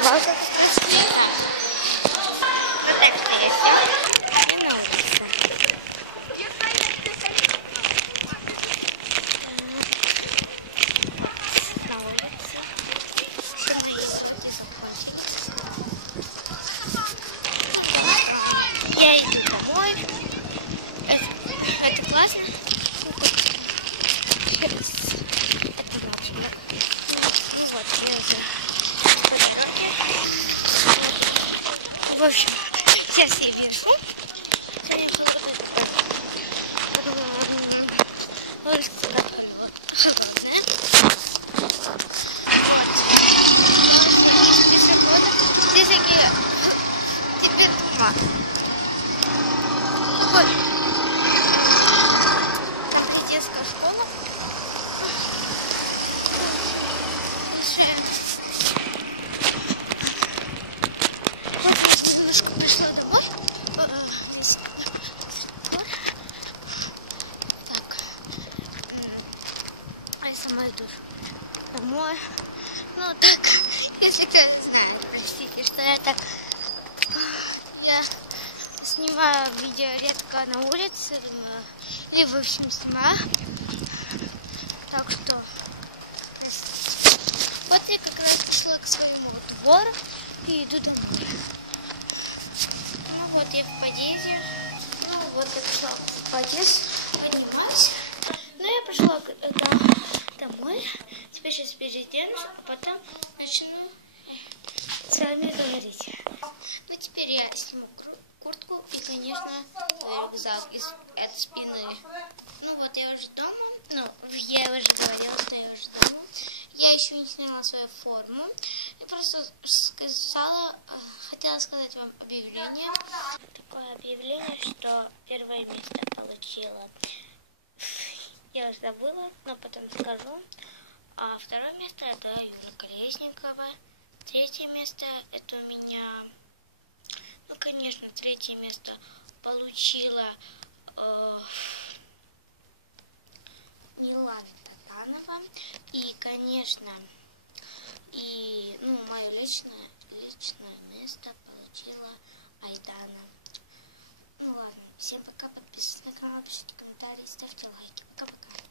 раздевалка. Я иду домой. Это классно. Это важно. Ну вот, я уже в общем, сейчас я вешу. Сама иду домой. Ну так, если кто знает, простите, что я так снимаю видео редко на улице, думаю, или в общем сама. Так что вот я как раз пришла к своему двору и иду домой. Ну вот я в подъезде. Ну вот я пришла в подъезд, поднимаюсь. Ну я пришла домой. Теперь сейчас переоденусь, а потом начну с вами говорить. Ну теперь я сниму куртку и, конечно, рюкзак от спины. Ну вот я уже дома. Ну, я уже говорила, что я уже дома. Я еще не сняла свою форму. Я просто хотела сказать вам объявление. Такое объявление, что первое место получила. Я уже забыла, но потом скажу. А второе место это Юля Колесникова. Третье место это у меня... Ну, конечно, третье место получила Милана Татанова. И, конечно, мое личное место получила Айдана. Ну ладно, всем пока, подписывайтесь на канал, пишите комментарии, ставьте лайки. Пока-пока.